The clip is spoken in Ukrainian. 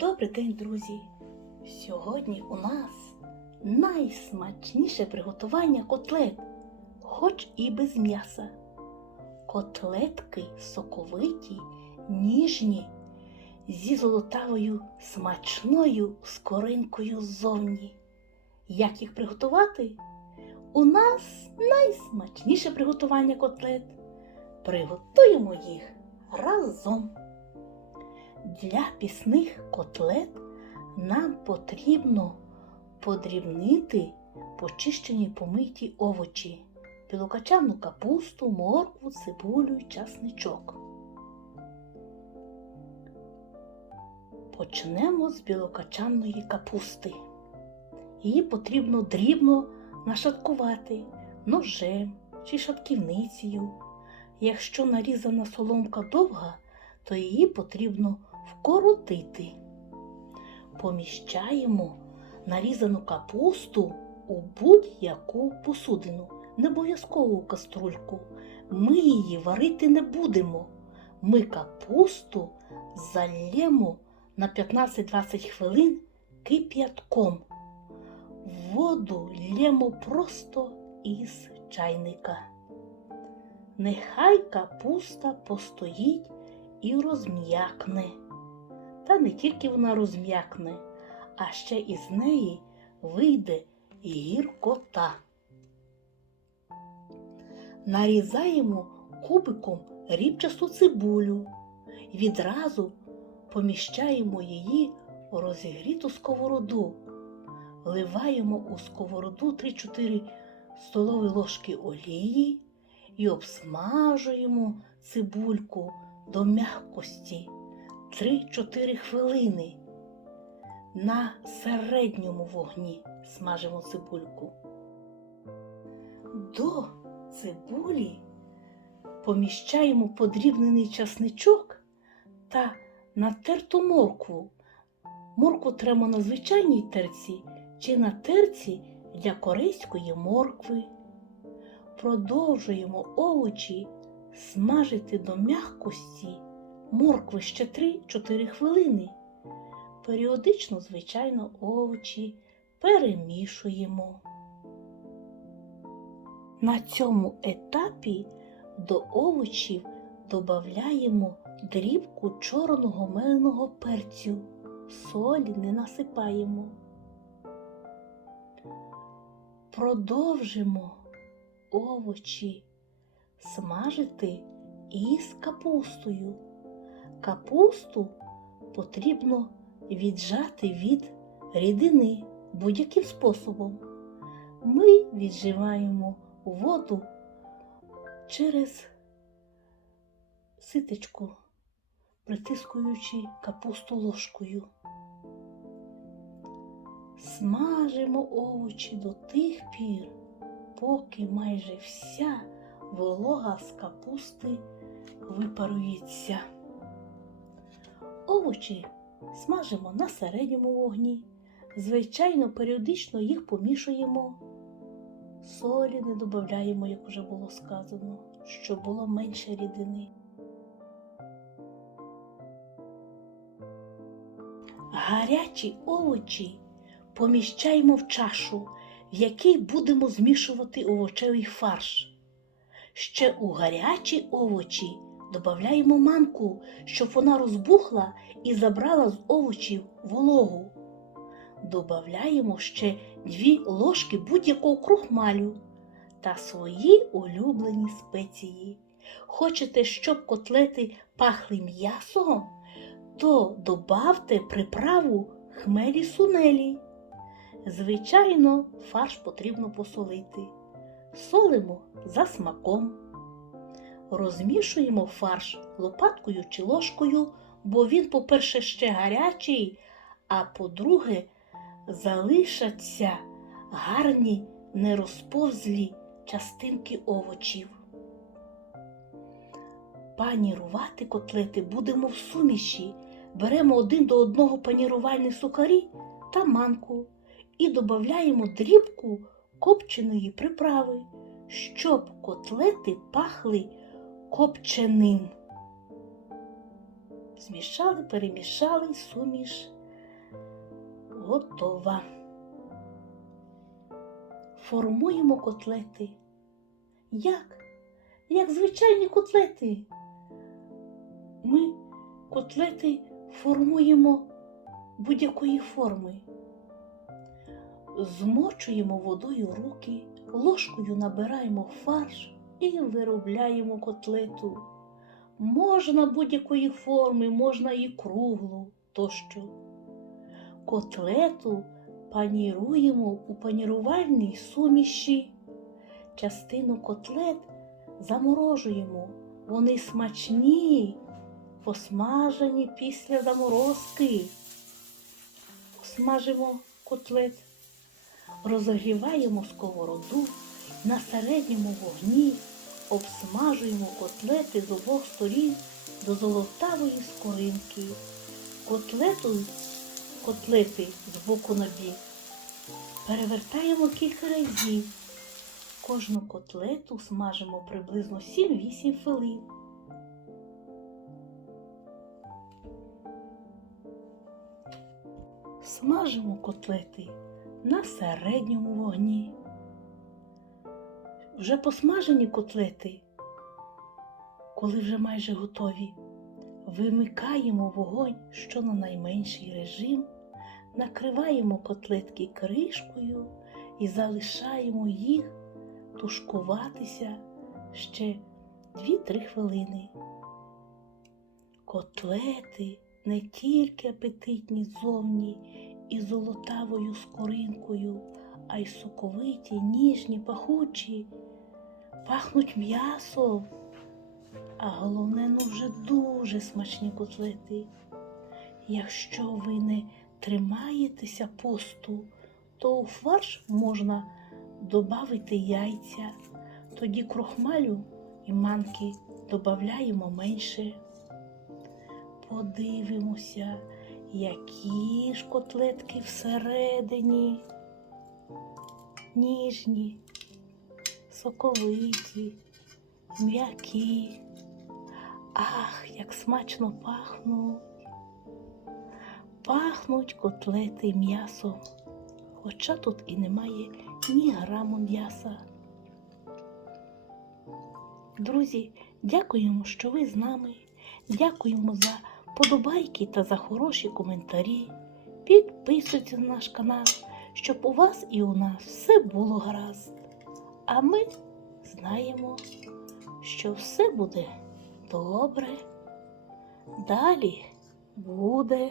Добрий день, друзі! Сьогодні у нас найсмачніше приготування котлет, хоч і без м'яса. Котлетки соковиті, ніжні, зі золотавою смачною скоринкою ззовні. Як їх приготувати? У нас найсмачніше приготування котлет. Приготуємо їх разом. Для пісних котлет нам потрібно подрібнити почищені помиті овочі, білокачану капусту, моркву, цибулю й часничок. Почнемо з білокачаної капусти. Її потрібно дрібно нашаткувати ножем чи шатківницею. Якщо нарізана соломка довга, то її потрібно вкоротити. Поміщаємо нарізану капусту у будь-яку посудину, не обов'язково каструльку. Ми її варити не будемо. Ми капусту залємо на 15-20 хвилин кип'ятком. Воду лємо просто із чайника. Нехай капуста постоїть і розм'якне. Та не тільки вона розм'якне, а ще із неї вийде гіркота. Нарізаємо кубиком рібчасту цибулю відразу поміщаємо її у розігріту сковороду. Вливаємо у сковороду 3-4 столові ложки олії і обсмажуємо цибульку до м'якості 3-4 хвилини. На середньому вогні смажимо цибульку. До цибулі поміщаємо подрібнений часничок та натерту моркву. Моркву тремо на звичайній терці чи на терці для корейської моркви. Продовжуємо овочі смажити до м'якості моркви ще 3-4 хвилини. Періодично, звичайно, овочі перемішуємо. На цьому етапі до овочів додаємо дрібку чорного меленого перцю, солі не насипаємо. Продовжимо овочі смажити із капустою. Капусту потрібно віджати від рідини будь-яким способом. Ми відживаємо воду через ситечку, притискуючи капусту ложкою. Смажимо овочі до тих пір, поки майже вся волога з капусти випарується. Овочі смажимо на середньому вогні. Звичайно, періодично їх помішуємо. Солі не додаємо, як вже було сказано, щоб було менше рідини. Гарячі овочі поміщаємо в чашу, в якій будемо змішувати овочевий фарш. Ще у гарячі овочі додаємо манку, щоб вона розбухла і забрала з овочів вологу. Додаємо ще дві ложки будь-якого крохмалю та свої улюблені спеції. Хочете, щоб котлети пахли м'ясом, то добавте приправу хмелі сунелі. Звичайно, фарш потрібно посолити. Солимо за смаком. Розмішуємо фарш лопаткою чи ложкою, бо він, по-перше, ще гарячий, а по-друге, залишаться гарні нерозповзлі частинки овочів. Панірувати котлети будемо в суміші. Беремо один до одного панірувальні сухарі та манку і додаємо дрібку копченої приправи, щоб котлети пахли копченим. Змішали, перемішали, суміш готова. Формуємо котлети. Як? Як звичайні котлети. Ми котлети формуємо будь-якої форми. Змочуємо водою руки, ложкою набираємо фарш і виробляємо котлету. Можна будь-якої форми, можна і круглу тощо. Котлету паніруємо у панірувальній суміші. Частину котлет заморожуємо. Вони смачні, посмажені після заморозки. Смажимо котлет, розогріваємо сковороду на середньому вогні, обсмажуємо котлети з обох сторін до золотавої скоринки. Котлету, котлети з боку на бік перевертаємо кілька разів. Кожну котлету смажимо приблизно 7-8 хвилин. Смажимо котлети на середньому вогні. Вже посмажені котлети, коли вже майже готові, вимикаємо вогонь, що на найменший режим, накриваємо котлетки кришкою і залишаємо їх тушкуватися ще 2-3 хвилини. Котлети не тільки апетитні зовні і золотавою скоринкою, а й соковиті, ніжні, пахучі, пахнуть м'ясом. А головне, ну вже дуже смачні котлети. Якщо ви не тримаєтеся посту, то у фарш можна додати яйця, тоді крохмалю і манки додаємо менше. Подивимося, які ж котлетки всередині. Ніжні, соковиті, м'які. Ах, як смачно пахнуть. Пахнуть котлети м'ясом, хоча тут і немає ні граму м'яса. Друзі, дякуємо, що ви з нами. Дякуємо за подобайки та за хороші коментарі. Підписуйтесь на наш канал, щоб у вас і у нас все було гаразд. А ми знаємо, що все буде добре. Далі буде.